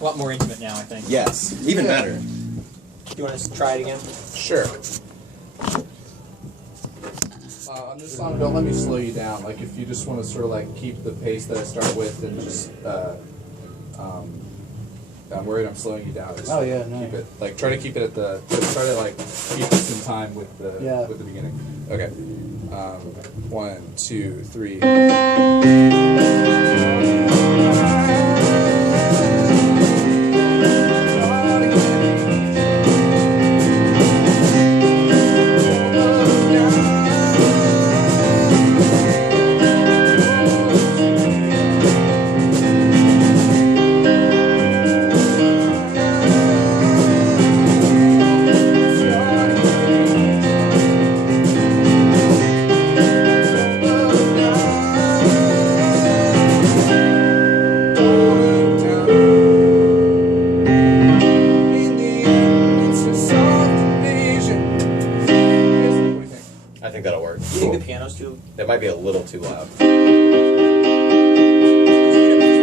A lot more intimate now, I think. Yes, even better. Do you want to try it again? Sure. On this song, don't let me slow you down. Like, if you just want to sort of like keep the pace that I start with, and just I'm worried I'm slowing you down. Just Oh yeah, no. keep it like try to keep it at the try to like keep this in time with the beginning. Okay. 1, 2, 3. I think that'll work. Do you think the piano's too? That might be a little too loud. We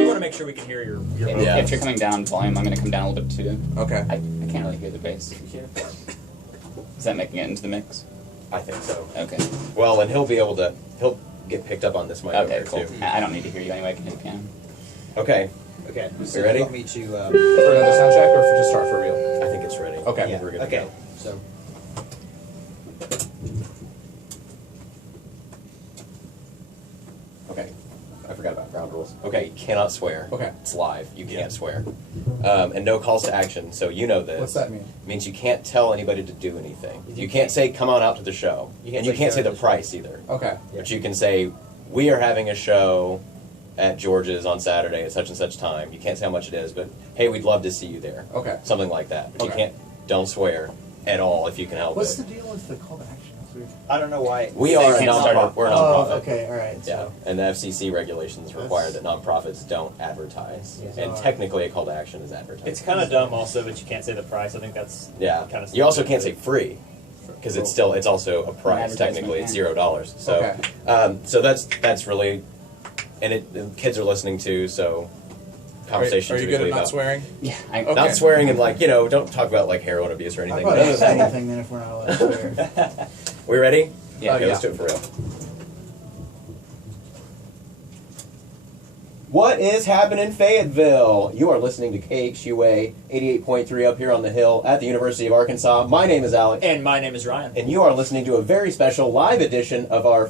want to make sure we can hear your vocals. Yeah. If you're coming down in volume, I'm going to come down a little bit too. Okay. I can't really hear the bass. Is that making it into the mix? I think so. Okay. Well, and he'll get picked up on this mic Okay, over cool. too. I don't need to hear you anyway. I can hear the piano. Okay. Okay. You ready? You want me to? For another sound check, or for just start for real? I think it's ready. Okay. I think we're good to Okay. go. So. Okay. I forgot about ground rules. Okay, you cannot swear. Okay. It's live. You can't swear. And no calls to action, so you know this. What's that mean? It means you can't tell anybody to do anything. You can't say, come on out to the show. And you can't say the price either. Okay. But you can say, we are having a show at George's on Saturday at such and such time. You can't say how much it is, but hey, we'd love to see you there. Okay. Something like that. But Okay. don't swear at all if you can help What's it. the deal with the call to action? That's weird. I don't know why. We are a can't start nonprofit. it. We're a Oh, nonprofit. okay, all right. Yeah, So. and the FCC regulations require that nonprofits don't advertise. Yeah. And technically a call to action is advertising. It's kind of dumb, also, but you can't say the price. I think that's Yeah. kind of. You also can't say free, because it's also a price. Advertisement, Technically, it's yeah. $0. So, Okay. so that's really, and the kids are listening too. So, conversations Are you good at usually not about swearing? Yeah. Okay. not swearing and like don't talk about like heroin abuse or I anything. probably But won't say anything then if we're not allowed to swear. we ready? Yeah. Okay, yeah. let's do it for real. What is happening in Fayetteville? You are listening to KXUA 88.3 up here on the hill at the University of Arkansas. My name is Alex. And my name is Ryan. And you are listening to a very special live edition of our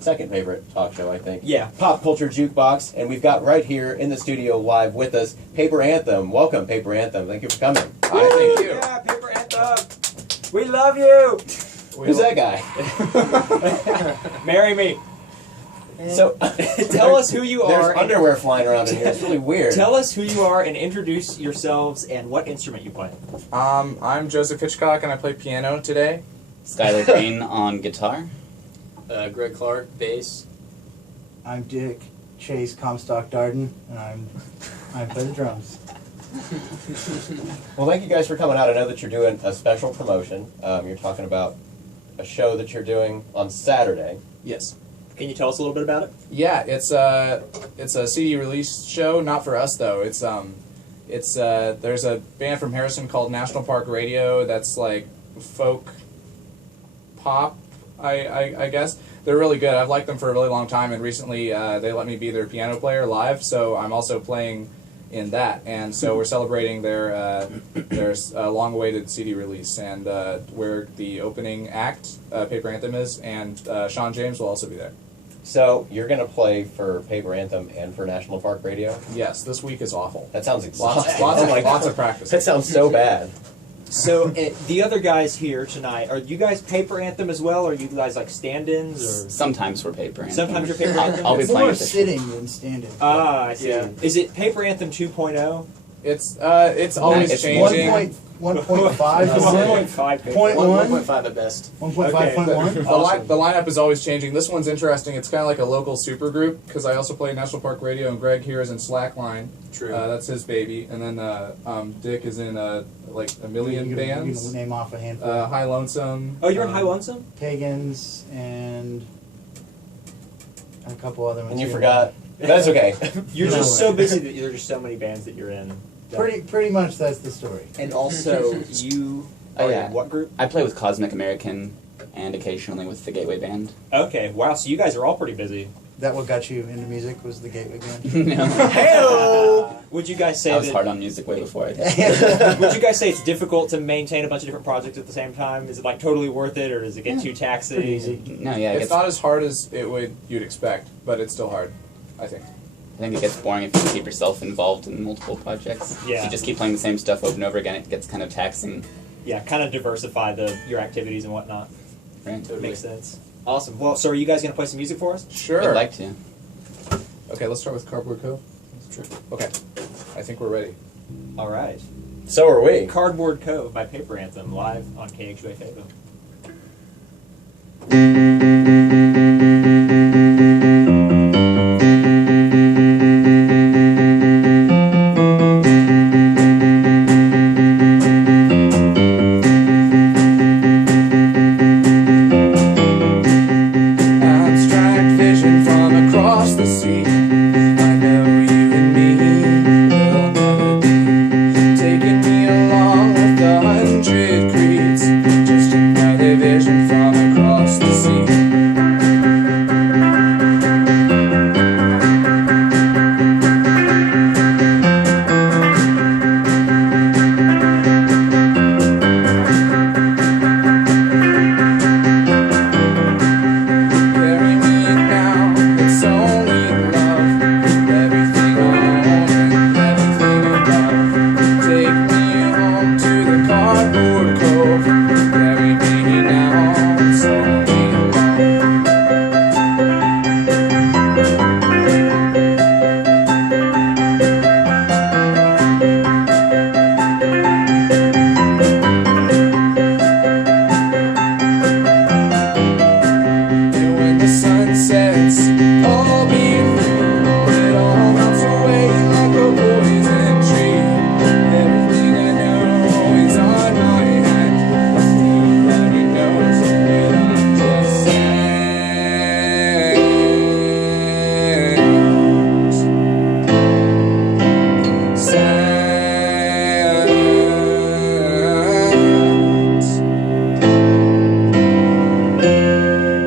second favorite talk show, I think. Yeah. Pop Culture Jukebox. And we've got right here in the studio live with us, Paper Anthem. Welcome, Paper Anthem. Thank you for coming. Hi, thank you. Yeah, Paper Anthem. We love you. Who's that guy? Marry me. So, Tell us who you there's are. underwear flying around in here. It's really weird. Tell us who you are and introduce yourselves and what instrument you play. I'm Joseph Hitchcock, and I play piano today. Skylar Green on guitar. Greg Clark, bass. I'm Dick Chase Comstock Darden, and I play the drums. Well, thank you guys for coming out. I know that you're doing a special promotion. You're talking about a show that you're doing on Saturday. Yes. Can you tell us a little bit about it? Yeah, it's a CD release show. Not for us though. It's there's a band from Harrison called National Park Radio that's like folk pop. I guess they're really good. I've liked them for a really long time, and recently they let me be their piano player live. So I'm also playing in that, and so we're celebrating their long-awaited CD release, and we're the opening act. Paper Anthem is, and Sean James will also be there. So you're going to play for Paper Anthem and for National Park Radio? Yes, this week is awful. That sounds exhausting. Lots of practice. That sounds so bad. So the other guys here tonight, are you guys Paper Anthem as well? Or are you guys like stand-ins? Or Sometimes we're Paper Anthem. sometimes you're Paper Anthem? I'll be It's playing more with this. sitting than standing. Ah, I see. Yeah. Is it Paper Anthem 2.0? It's always It's changing. 1.5 1.5. Point one? 1.5 at best. 1.5.1. The lineup is always changing. This one's interesting. It's kind of like a local super group because I also play National Park Radio, and Greg here is in Slackline. True. That's his baby. And then Dick is in like a million You bands. can name off a handful. High Lonesome. Oh, you're in High Lonesome? Pagans and a couple other ones. And you here. forgot. That's okay. You're No just way. so busy that there's just so many bands that you're in. Pretty much that's the story. And also, you are in what group? I play with Cosmic American and occasionally with the Gateway Band. Okay, wow, so you guys are all pretty busy. That what got you into music was the Gateway Band? No. Hey-o! Would you guys say I was that, hard on music way before I did. would you guys say it's difficult to maintain a bunch of different projects at the same time? Is it like totally worth it, or does it get too taxing? Pretty easy. No, yeah, It's not as hard as you'd expect, but it's still hard, I think. I think it gets boring if you keep yourself involved in multiple projects. Yeah. If you just keep playing the same stuff over and over again, it gets kind of taxing. Yeah, kind of diversify your activities and whatnot. Right? Totally. Makes sense. Awesome. Well, so are you guys going to play some music for us? Sure. I'd like to. Okay, let's start with Cardboard Cove. Okay, I think we're ready. All right. So are we. Cardboard Cove by Paper Anthem, live on KXUA Fayetteville. Abstract vision from across the sea. I know you and me will never be taking me along with 100 creeds. Just another vision from across the sea. Carry me now, it's only love. Everything I own and everything above. Take me home to the Cardboard Cove. Carry me now, it's only love. And when the sun sets, I'll be free. It all melts away like a poison tree. Everything I know is on my hand. Nobody knows that I'm just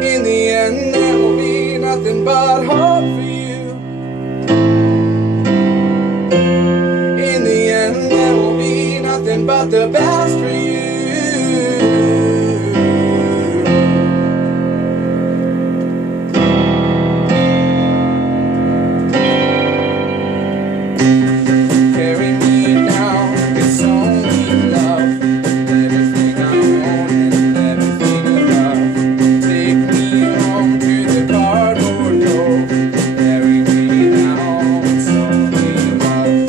in the end, there will be nothing but hope for you. In the end, there will be nothing but the best for you. Carry me now, it's only love. Everything I own and everything above. Take me home to the Cardboard Cove. Carry me now, it's only love.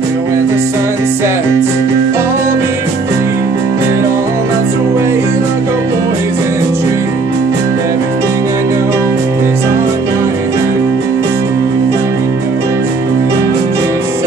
And when the sun sets, I'll be free. It all melts away like a poison tree. Everything I know is on my hand. Nobody knows I'm just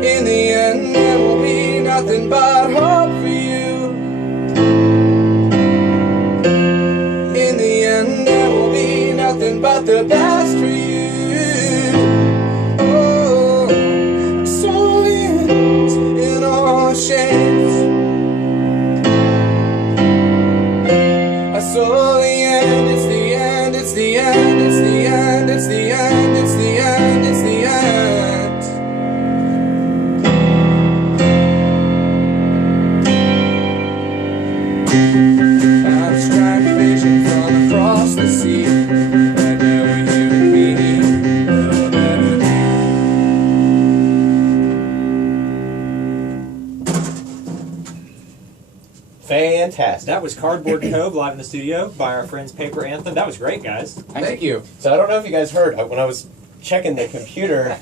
in the end, there will be nothing but hope for you. In the end, there will be nothing but the best for you. Oh, I saw the end in all shades. I saw the end, it's the end, it's the end, it's the end, it's the end, it's the end, it's the end. Abstract vision from across the sea. I know you and me will never be. Fantastic. That was Cardboard Cove live in the studio by our friends Paper Anthem. That was great, guys. Thank you. So I don't know if you guys heard when I was checking the computer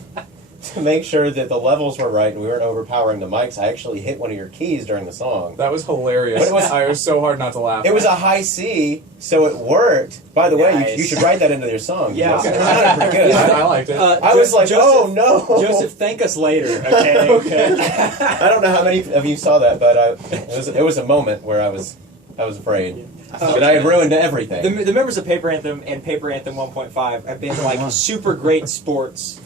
to make sure that the levels were right and we weren't overpowering the mics, I actually hit one of your keys during the song. That was hilarious. But it was- I was so hard not to laugh. It was a high C, so it worked. By the way, Nice. you should write that into your song. Yeah. It sounded pretty good. I liked it. I was like, oh no. Joseph, thank us later. Okay. I don't know how many of you saw that, but it was a moment where I was afraid. But I had ruined everything. The members of Paper Anthem and Paper Anthem 1.5 have been like super great sports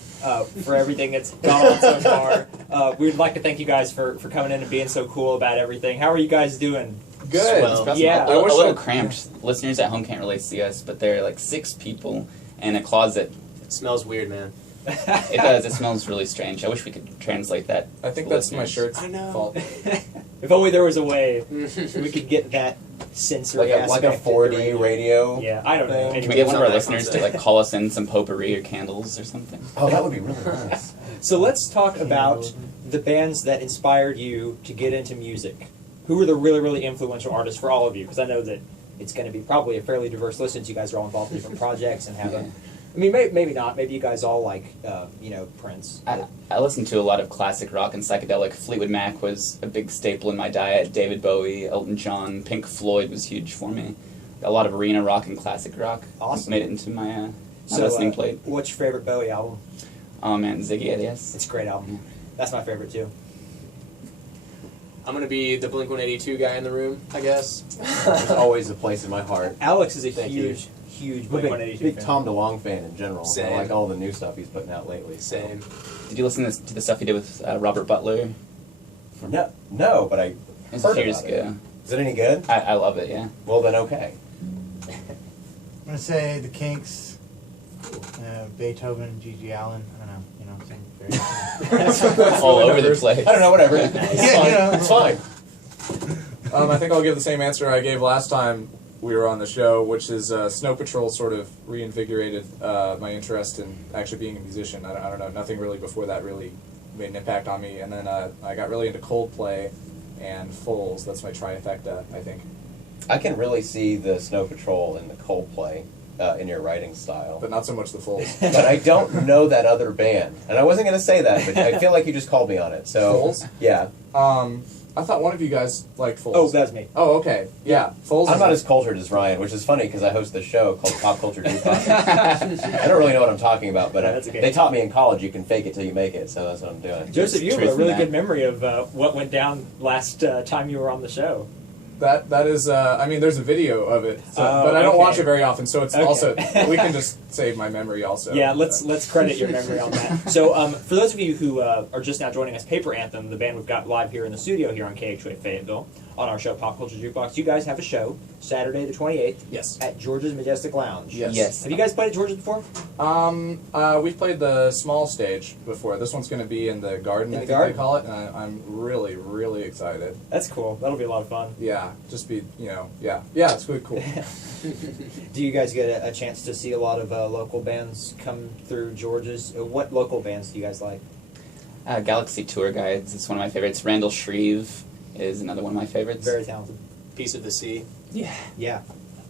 for everything that's gone on so far. We'd like to thank you guys for coming in and being so cool about everything. How are you guys doing? Good. Swell. Yeah. A wish little I- cramped. Listeners at home can't really see us, but there are like 6 people in a closet. It smells weird, man. It does. It smells really strange. I wish we could translate that. I think to that's my listeners. shirt's I know. fault. If only there was a way we could get that sensory like a aspect 4D into radio. Yeah, I don't know. Can Can we get one of our Something listeners to like call us in some potpourri or candles or something? Oh, that would be really nice. So let's talk about the bands that inspired you to get into music. Who were the really, really influential artists for all of you? Because I know that it's going to be probably a fairly diverse list since you guys are all involved in different projects and have Yeah. I mean, maybe not. Maybe you guys all like, Prince. I listened to a lot of classic rock and psychedelic. Fleetwood Mac was a big staple in my diet. David Bowie, Elton John, Pink Floyd was huge for me. A lot of arena rock and classic rock. Awesome. Made it into my listening plate. What's your favorite Bowie album? Oh man, Ziggy Alias. It's a great album. That's my favorite too. I'm gonna be the Blink-182 guy in the room, I guess. There's always a place in my heart. Alex is a Thank huge I'm a Blink-182 big fan. Tom DeLonge fan in general. Same. I like all the new stuff he's putting out lately. so. Same. Did you listen to the stuff he did with Robert Butler? No, but I It was heard years about it. ago. Is it any good? I love it, yeah. Well, then okay. I'm gonna say the Kinks, Beethoven, G.G. Allen. I don't know, something very. All over the place. I don't know, whatever. It's Yeah, fine. It's fine. I think I'll give the same answer I gave last time we were on the show, which is Snow Patrol sort of reinvigorated my interest in actually being a musician. I don't know, nothing really before that really made an impact on me. And then I got really into Coldplay and Foals. That's my trifecta, I think. I can really see the Snow Patrol and the Coldplay in your writing style. But not so much the Foals. But I don't know that other band. And I wasn't going to say that, but I feel like you just called me on it. So, Foals? yeah. I thought one of you guys liked Foals. Oh, that's me. Oh, okay. Yeah, Foals. I'm is not as cultured as Ryan, which is funny because I host this show called Pop Culture Jukebox. I don't really know what I'm talking about, but That's okay. they taught me in college you can fake it till you make it, so that's what I'm doing. Joseph, you have Truth a in really that. good memory of what went down last time you were on the show. That is. I mean, there's a video of it, so, Oh, but I don't okay. watch it very often. So it's Okay. also we can just save my memory also. Yeah, let's credit your memory on that. So, for those of you who are just now joining us, Paper Anthem, the band we've got live here in the studio here on KXUA Fayetteville, on our show Pop Culture Jukebox. You guys have a show Saturday the 28th Yes. at George's Majestic Lounge. Yes. Have you guys played at George's before? We've played the small stage before. This one's going to be in the garden. In I the think garden? they call it. And I'm really, really excited. That's cool. That'll be a lot of fun. Yeah, just be yeah, it's really cool. Do you guys get a chance to see a lot of local bands come through George's? What local bands do you guys like? Galaxy Tour Guides is one of my favorites. Randall Shreve is another one of my favorites. Very talented. Piece of the Sea. Yeah. Yeah.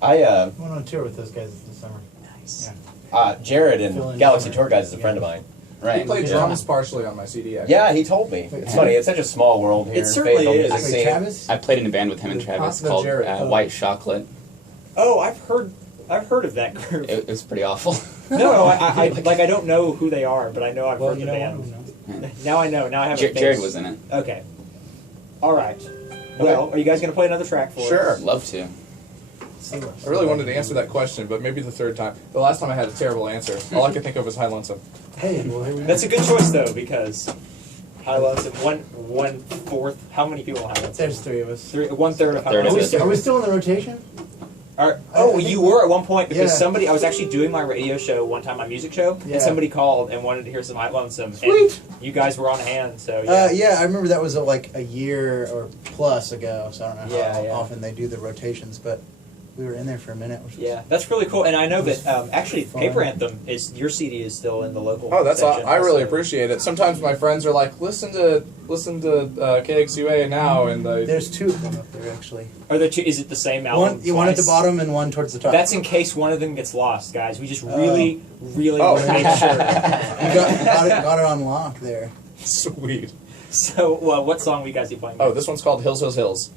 I went on tour with those guys this summer. Nice. Yeah. Jared Fill and in Galaxy summer. Tour Guides is a Yeah. friend of mine. Right. He played Yeah. drums partially on my CD. Actually. Yeah, he told me. It's funny. It's such a small world here. It in certainly Fayetteville is. music Wait, scene. Travis? I played in a band with him and Travis No, called Jared. White Chocolate. Oh, I've heard of that group. It was pretty awful. No, I don't know who they are, but I know I've Well, heard you the know band. what? Now I know. Now I have a face. Jared was in it. Okay. All right. Well, are you guys going to play another track for Sure. us? Love to. I really wanted to answer that question, but maybe the third time. The last time I had a terrible answer. All I could think of was High Lonesome. Hey, well, here we go. That's a good choice though, because High Lonesome, one fourth. How many people on High Lonesome? There's 3 of us. 1/3 of High Third of Are we, it. Lonesome. are we still in the rotation? Oh, I think- you were at one point because Yeah. I was actually doing my radio show one time, my music show, Yeah. and somebody called and wanted to hear some High Lonesome. Sweet. And you guys were on hand, so Yeah, I remember that was like a year or plus ago, so I don't know how Yeah. often they do the rotations, but we were in there for a minute. Which was Yeah, that's really cool. And I know that actually Fun. Paper Anthem is your CD is still in the local. Oh, that's section I really also. appreciate it. Sometimes my friends are like, listen to KXUA now, and There's two of them up there actually. Are there two? Is it the same album? One at the twice? bottom and one towards the top. That's in case one of them gets lost, guys. We just really Oh. want to make sure. We got it on lock there. sweet. So, what song we guys be playing? Oh, this one's called Hills, Hills, Hills.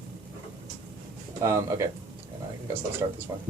Okay, and I guess let's start this one.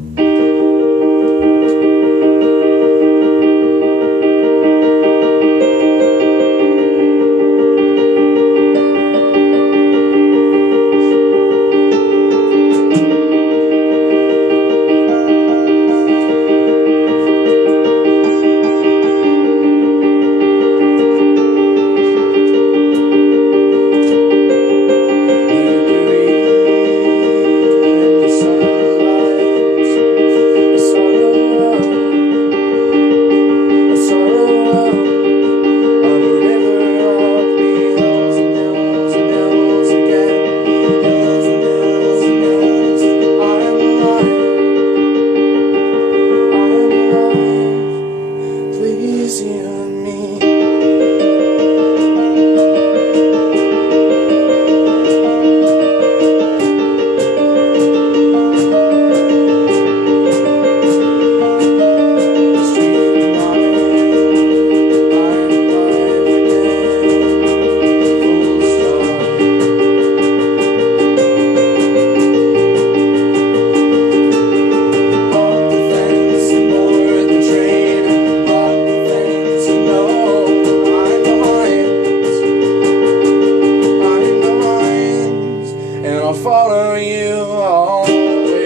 Follow you all the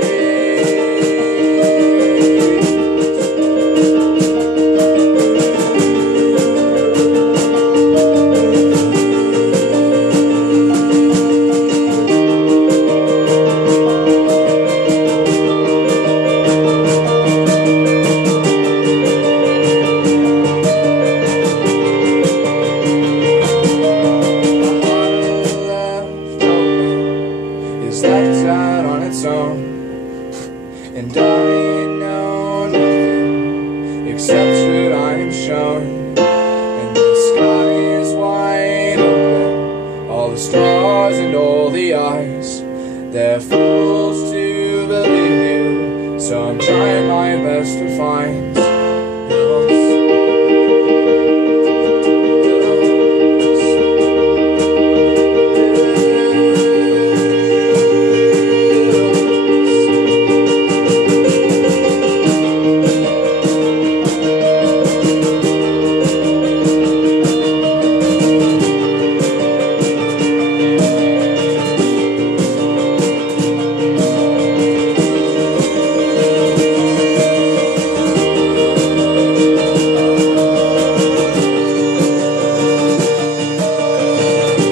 left out on its own, and I know nothing except what I am shown. And the sky is wide open, all the stars and all the eyes, they're fools to believe you, so I'm trying my best to find